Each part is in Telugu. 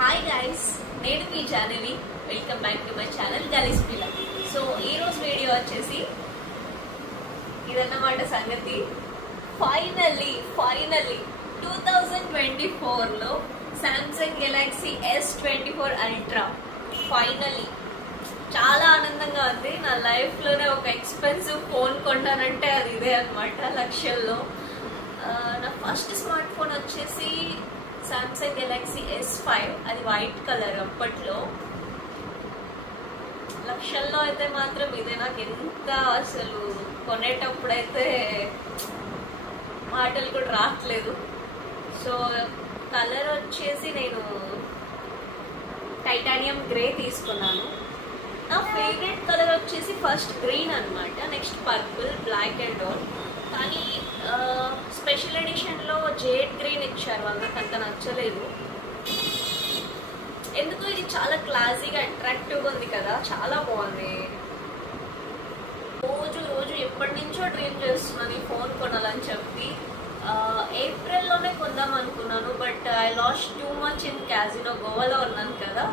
హాయ్ గైస్, నేను మీ Jahnavi. Welcome back to my channel గలీస్ పిల్ల. సో ఈ రోజు వీడియో వచ్చేసి ఇదన్నమాట సంగతి. ఫైనల్లీ 2024లో Samsung Galaxy S24 Ultra finally చాలా ఆనందంగా ఉంది. నా లైఫ్లోనే ఒక ఎక్స్పెన్సివ్ ఫోన్ కొన్నానంటే అది ఇదే అనమాట, లక్షల్లో. నా ఫస్ట్ స్మార్ట్ ఫోన్ వచ్చేసి సామ్సంగ్ గెలాక్సీ S5, అది వైట్ కలర్. అప్పట్లో లక్షల్లో అయితే మాత్రం ఇదే. నాకు ఎంత అసలు కొనేటప్పుడైతే మాటలు కూడా రావట్లేదు. సో కలర్ వచ్చేసి నేను టైటానియం గ్రే తీసుకున్నాను. నా ఫేవరెట్ కలర్ వచ్చేసి ఫస్ట్ గ్రీన్ అనమాట, next purple, black and all. కానీ స్పెషల్ ఎడిషన్లో జేడ్ గ్రీన్ ఇచ్చారు, వాళ్ళు నాకు అంత నచ్చలేదు. ఎందుకు ఇది చాలా క్లాసీగా అట్రాక్టివ్గా ఉంది కదా, చాలా బాగుంది. రోజు ఎప్పటి నుంచో డ్రీమ్ చేస్తున్నాను ఈ ఫోన్ కొనాలని చెప్పి. ఏప్రిల్లోనే కొందాం అనుకున్నాను, but I last too much in casino. గోవాలో ఉన్నాను కదా,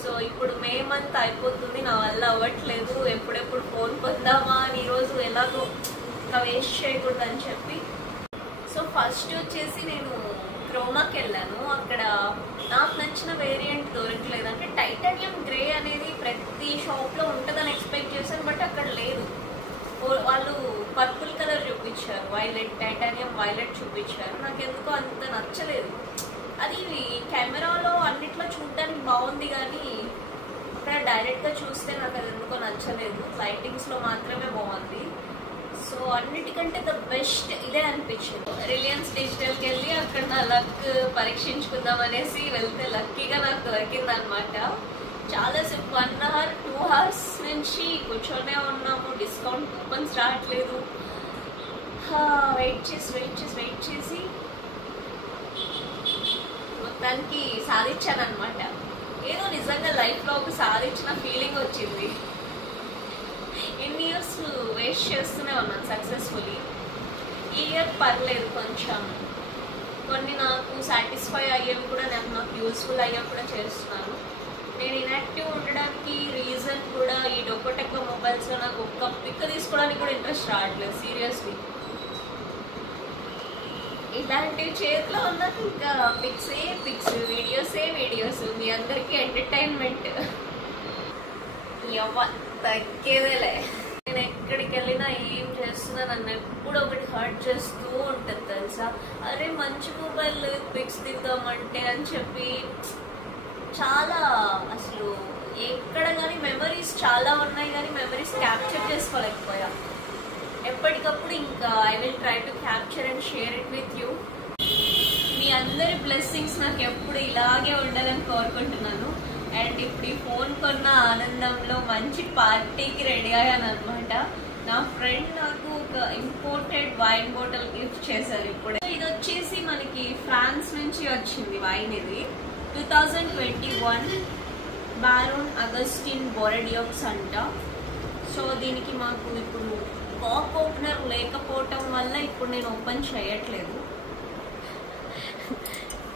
సో ఇప్పుడు మే మంత్ అయిపోతుంది, నా వల్ల అవ్వట్లేదు. ఎప్పుడెప్పుడు ఫోన్ కొందామా అని ఈరోజు ఎలాగో ఇంకా వేస్ట్ చేయకూడదని చెప్పి. సో ఫస్ట్ వచ్చేసి నేను క్రోమాకి వెళ్ళాను. అక్కడ నాకు నచ్చిన వేరియంట్ దొరకలేదు. అంటే టైటానియం గ్రే అనేది ప్రతి షాప్లో ఉంటుందని ఎక్స్పెక్ట్ చేశాను, బట్ అక్కడ లేదు. వాళ్ళు పర్పుల్ కలర్ చూపించారు, వైలెట్, టైటానియం వైలెట్ చూపించారు. నాకు ఎందుకో అంత నచ్చలేదు. అది కెమెరాలో అన్నిట్లో చూడడానికి బాగుంది, కానీ ఇక్కడ డైరెక్ట్గా చూస్తే నాకు అది ఎందుకో నచ్చలేదు. లైటింగ్స్లో మాత్రమే బాగుంది. సో అన్నిటికంటే ద బెస్ట్ ఇదే అనిపించింది. రిలయన్స్ డిజిటల్కి వెళ్ళి అక్కడ నా లక్ పరీక్షించుకుందాం అనేసి వెళ్తే లక్కీగా నాకు దొరికిందనమాట. చాలాసేపు 1 hour 2 hours నుంచి కూర్చొనే ఉన్నాము. డిస్కౌంట్ కూపన్స్ రావట్లేదు. వెయిట్ చేసి మొత్తానికి సాధించానమాట. ఏదో నిజంగా లైఫ్లో ఒక సాధించిన ఫీలింగ్ వచ్చింది. ఇన్ని ఇయర్స్ వేస్ట్ చేస్తూనే ఉన్నాను సక్సెస్ఫుల్లీ. ఈ ఇయర్ పర్లేదు, కొంచెం కొన్ని నాకు సాటిస్ఫై అయ్యేవి కూడా, నాకు యూస్ఫుల్ అయ్యేవి కూడా చేస్తున్నాను. నేను ఇన్యాక్టివ్ ఉండడానికి రీజన్ కూడా ఈ డొకోటెకో మొబైల్స్లో నాకు ఒక్క పిక్ తీసుకోవడానికి కూడా ఇంట్రెస్ట్ రావట్లేదు, సీరియస్లీ. ఇలాంటివి చేతిలో ఉన్నాక ఇంకా పిక్స్, వీడియోస్, మీ అందరికీ ఎంటర్టైన్మెంట్ తగ్గేదేలే. నేను ఎక్కడికి వెళ్ళినా ఏం చేస్తున్నా నన్ను ఎప్పుడు ఒకటి హర్ట్ చేస్తూ ఉంటుంది తెలుసా. అరే మంచి మొబైల్ పిక్స్ దిగుదామంటే అని చెప్పి చాలా అసలు ఎక్కడ కానీ మెమరీస్ చాలా ఉన్నాయి, కానీ మెమరీస్ క్యాప్చర్ చేసుకోలేకపోయా. ఎప్పటికప్పుడు ఇంకా I will try to capture and share it with you. మీ అందరి బ్లెస్సింగ్స్ నాకు ఎప్పుడు ఇలాగే ఉండాలని కోరుకుంటున్నాను. అండ్ ఇప్పుడు ఈ ఫోన్ కొన్న ఆనందంలో మంచి పార్టీకి రెడీ అయ్యాను అనమాట. నా ఫ్రెండ్ నాకు ఒక ఇంపోర్టెడ్ వైన్ బాటిల్ గిఫ్ట్ చేశారు ఇప్పుడు. ఇది వచ్చేసి మనకి ఫ్రాన్స్ నుంచి వచ్చింది వైన్. ఇది 2021 బారోన్ అగస్టిన్ బొరడియోక్స్ అంట. సో దీనికి మాకు ఇప్పుడు కాక్ ఓపెనర్ లేకపోవటం వల్ల ఇప్పుడు నేను ఓపెన్ చేయట్లేదు.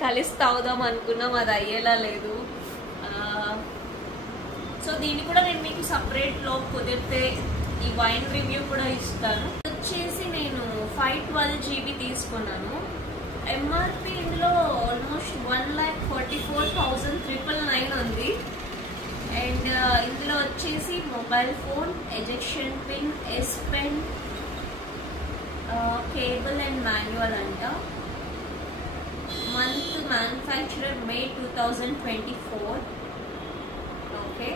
కలిసి తాగుదాం అనుకున్నాం, అది అయ్యేలా లేదు. సో దీన్ని కూడా నేను మీకు సపరేట్లో కుదిరితే ఈ వైన్ రివ్యూ కూడా ఇస్తాను. వచ్చేసి నేను 512 GB తీసుకున్నాను. ఎంఆర్పి ఇందులో ఆల్మోస్ట్ 1,44,999 ఉంది. అండ్ ఇందులో వచ్చేసి mobile phone, ejection pin, S pen, cable and manual అంట. Month manufacturer May 2024. ఓకే,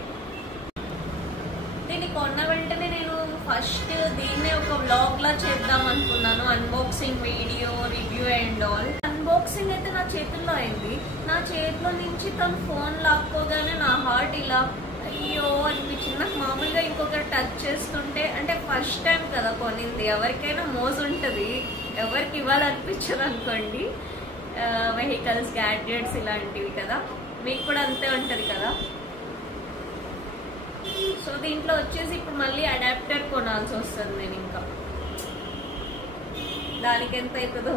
దీన్ని కొన్న వెంటనే నేను ఫస్ట్ దీన్నే ఒక వ్లాగ్ లా చేద్దాం అనుకున్నాను. Unboxing video, review and all. Unboxing అయితే నా చేతుల్లో అయింది. నా చేతిలో నుంచి తను ఫోన్ లాక్కోగానే నా హార్ట్ ఇలా అయ్యో అనిపించింది. నాకు మామూలుగా ఇంకొకరు టచ్ చేస్తుంటే, అంటే ఫస్ట్ టైం కదా కొనింది, ఎవరికైనా మోజు ఉంటుంది, ఎవరికి ఇవ్వాలనిపించదు అనుకోండి. వెహికల్స్, గ్యాడ్జెట్స్ ఇలాంటివి కదా, మీకు కూడా అంతే ఉంటుంది కదా. సో దీంట్లో వచ్చేసి ఇప్పుడు మళ్ళీ అడాప్టర్ కొనాల్సి వస్తుంది నేను. ఇంకా దానికి ఎంత అవుతుందో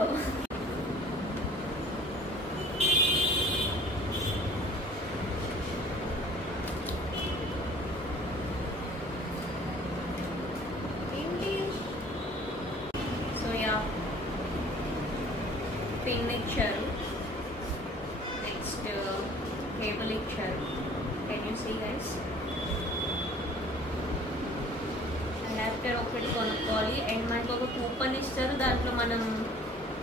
ఇచ్చారు. Can you see guys? Adapter ఒకటి కొనుక్కోవాలి. అండ్ మనకు ఒక కూపన్ ఇస్తారు, దాంట్లో మనం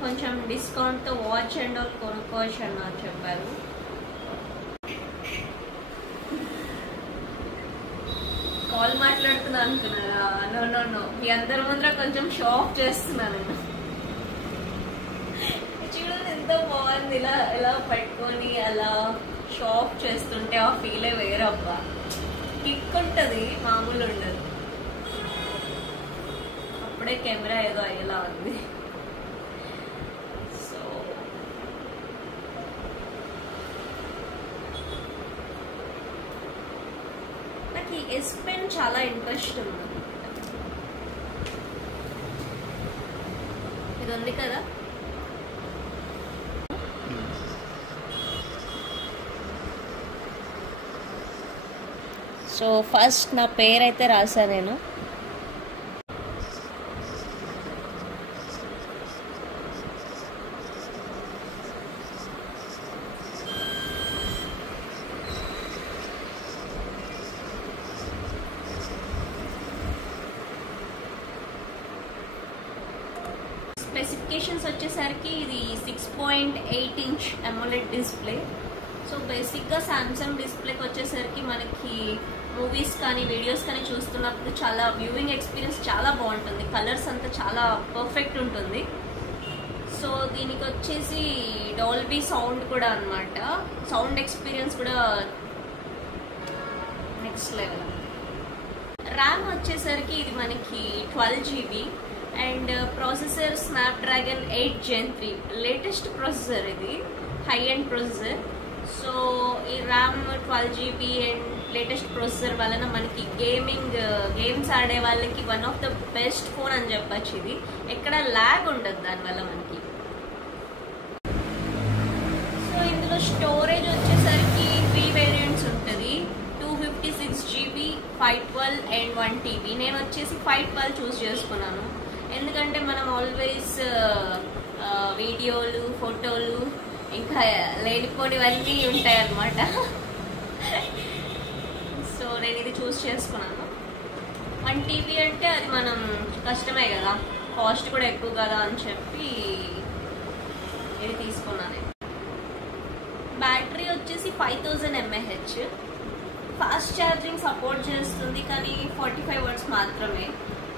కొంచెం డిస్కౌంట్తో వాచ్ అండ్ ఆల్ కొనుక్కోవచ్చు అన్నారు చెప్పారు. కాల్ మాట్లాడుతున్నా అనుకున్నారా? నో, మీ అందరి ముందర కొంచెం షో ఆఫ్ చేస్తున్నాను. చూడండి ఎంత బాగుంది, ఇలా పెట్టుకొని అలా షో ఆఫ్ చేస్తుంటే ఆ ఫీలే వేరబ్బా. కిక్ ఉంటుంది, మామూలు ఉండదు. అప్పుడే కెమెరా ఏదో అయ్యేలా ఉంది. నాకు ఈ ఎస్ పెన్ చాలా ఇంట్రెస్ట్ ఉంది. ఇది ఉంది కదా, సో ఫస్ట్ నా పేరైతే రాసా నేను. స్పెసిఫికేషన్స్ వచ్చేసరికి ఇది 6.8 ఇంచ్ AMOLED డిస్ప్లే. సో బేసిక్గా సామ్సంగ్ డిస్ప్లేకి వచ్చేసరికి మనకి మూవీస్ కానీ వీడియోస్ కానీ చూస్తున్నప్పుడు చాలా వ్యూయింగ్ ఎక్స్పీరియన్స్ చాలా బాగుంటుంది. కలర్స్ అంతా చాలా పర్ఫెక్ట్ ఉంటుంది. సో దీనికి వచ్చేసి డాల్బీ సౌండ్ కూడా అన్నమాట. సౌండ్ ఎక్స్పీరియన్స్ కూడా నెక్స్ట్ లెవెల్. ర్యామ్ వచ్చేసరికి ఇది మనకి 12 GB and processor Snapdragon 8 Gen 3 latest processor, ఇది హై ఎండ్ ప్రాసెసర్. సో ఈ RAM 12 GB and latest processor వలన మనకి గేమ్స్ ఆడే వాళ్ళకి one of the best phone అని చెప్పచ్చు. ఇది ఎక్కడ ల్యాగ్ ఉండదు దానివల్ల మనకి. సో ఇందులో స్టోరేజ్ వచ్చేసరికి 3 వేరియంట్స్ ఉంటుంది, 256 GB, 512 అండ్ 1 TB. నేను వచ్చేసి 512 చూస్ చేసుకున్నాను, ఎందుకంటే మనం ఆల్వేస్ వీడియోలు, ఫోటోలు ఇంకా లేనిపోనివన్నీ ఉంటాయి అన్నమాట. సో నేను ఇది చూస్ చేసుకున్నాను. 1 TB అంటే అది మనం కష్టమే కదా, కాస్ట్ కూడా ఎక్కువ కదా అని చెప్పి ఇది తీసుకున్నాను. బ్యాటరీ వచ్చేసి 5000 mAh. ఫాస్ట్ ఛార్జింగ్ సపోర్ట్ చేస్తుంది, కానీ 45 watts మాత్రమే.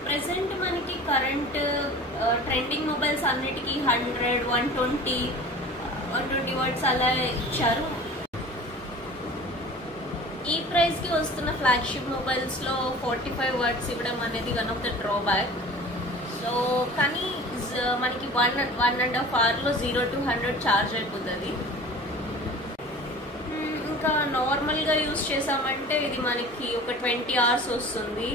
ప్రెసెంట్ మనకి కరెంట్ ట్రెండింగ్ మొబైల్స్ అన్నిటికీ 100, 120 watts అలా ఇచ్చారు. ఈ ప్రైస్కి వస్తున్న ఫ్లాగ్షిప్ మొబైల్స్లో 45 watts ఇవ్వడం అనేది one of the drawback. So కానీ మనకి 1.5 hourలో 0 to 100 ఛార్జ్ అయిపోతుంది. ఇంకా నార్మల్గా యూస్ చేసామంటే ఇది మనకి ఒక 20 hours వస్తుంది.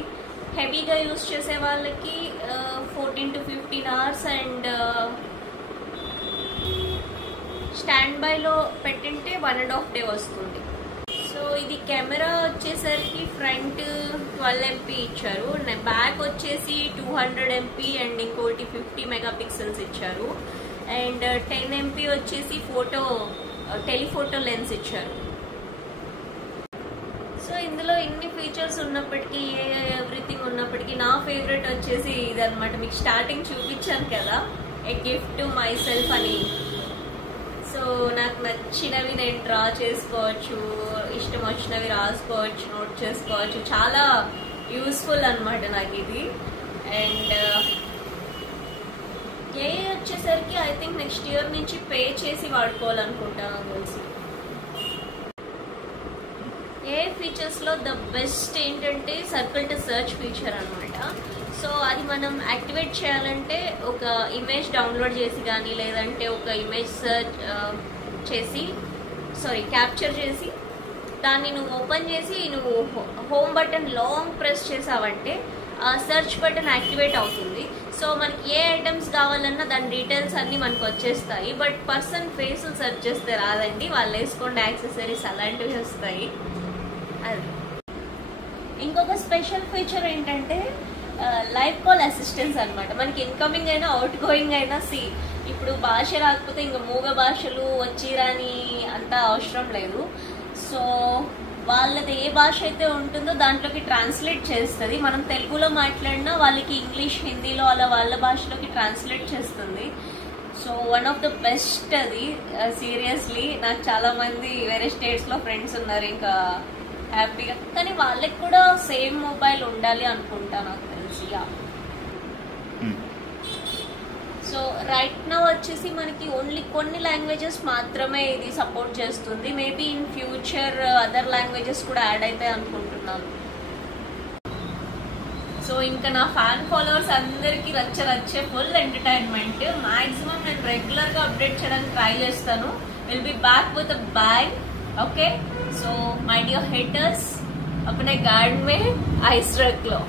హెవీగా యూస్ చేసే వాళ్ళకి 14 to 15 hours అండ్ స్టాండ్ బైలో పెట్టింటే 1.5 day వస్తుంది. సో ఇది కెమెరా వచ్చేసరికి ఫ్రంట్ 12 MP ఇచ్చారు, బ్యాక్ వచ్చేసి 200 MP అండ్ ఇంకోటి 50 megapixels ఇచ్చారు. అండ్ 10 MP వచ్చేసి టెలిఫోటో లెన్స్ ఇచ్చారు. సో ఇందులో ఇన్ని ఫీచర్స్ ఉన్నప్పటికీ, ఎవ్రీథింగ్ ఉన్నప్పటికీ నా ఫేవరెట్ వచ్చేసి ఇది అనమాట. మీకు స్టార్టింగ్ చూపించాను కదా, ఏ గిఫ్ట్ టు మై సెల్ఫ్ అని. సో నాకు నచ్చినవి నేను డ్రా చేసుకోవచ్చు, ఇష్టం వచ్చినవి రాసుకోవచ్చు, నోట్ చేసుకోవచ్చు. చాలా యూస్ఫుల్ అనమాట నాకు ఇది. అండ్ వచ్చేసరికి ఐ థింక్ నెక్స్ట్ ఇయర్ నుంచి పే చేసి వాడుకోవాలనుకుంటాను తెలిసి. ఫీచర్స్లో ద బెస్ట్ ఏంటంటే సర్కిల్ టు సర్చ్ ఫీచర్ అనమాట. సో అది మనం యాక్టివేట్ చేయాలంటే ఒక ఇమేజ్ డౌన్లోడ్ చేసి కానీ, లేదంటే ఒక ఇమేజ్ క్యాప్చర్ చేసి దాన్ని నువ్వు ఓపెన్ చేసి నువ్వు హోమ్ బటన్ లాంగ్ ప్రెస్ చేసావంటే సెర్చ్ బటన్ యాక్టివేట్ అవుతుంది. సో మనకి ఏ ఐటమ్స్ కావాలన్నా దాని డీటెయిల్స్ అన్నీ మనకు వచ్చేస్తాయి. బట్ పర్సన్ ఫేస్ సెర్చ్ చేస్తే రాదండి, వాళ్ళు వేసుకోండి యాక్సెసరీస్ అలాంటివి వస్తాయి. అది ఇంకొక స్పెషల్ ఫీచర్ ఏంటంటే లైవ్ కాల్ అసిస్టెన్స్ అనమాట. మనకి ఇన్కమింగ్ అయినా అవుట్ గోయింగ్ అయినా ఇప్పుడు భాష రాకపోతే ఇంకా మూగ భాషలు వచ్చి రాని అంత అవసరం లేదు. సో వాళ్ళది ఏ భాష అయితే ఉంటుందో దాంట్లోకి ట్రాన్స్లేట్ చేస్తుంది. మనం తెలుగులో మాట్లాడినా వాళ్ళకి ఇంగ్లీష్, హిందీలో అలా వాళ్ళ భాషలోకి ట్రాన్స్లేట్ చేస్తుంది. So one of the best అది. సీరియస్లీ నాకు చాలా మంది వేరే స్టేట్స్లో ఫ్రెండ్స్ ఉన్నారు, ఇంకా హ్యాపీగా. కానీ వాళ్ళకి కూడా సేమ్ మొబైల్ ఉండాలి అనుకుంటా నాకు తెలిసి. సో రైట్ నౌ వచ్చేసి మనకి ఓన్లీ కొన్ని లాంగ్వేజెస్ మాత్రమే ఇది సపోర్ట్ చేస్తుంది. Maybe in future other languages కూడా యాడ్ అవుతాయి అనుకుంటున్నాను. సో ఇంకా నా ఫ్యాన్ ఫాలోవర్స్ అందరికీ రచ్చే ఫుల్ ఎంటర్టైన్మెంట్. మాక్సిమం నేను రెగ్యులర్గా అప్డేట్ చేయడానికి ట్రై చేస్తాను. Will be back with a bang. Okay, so my dear haters, अपने गार्ड में आइस रख लो.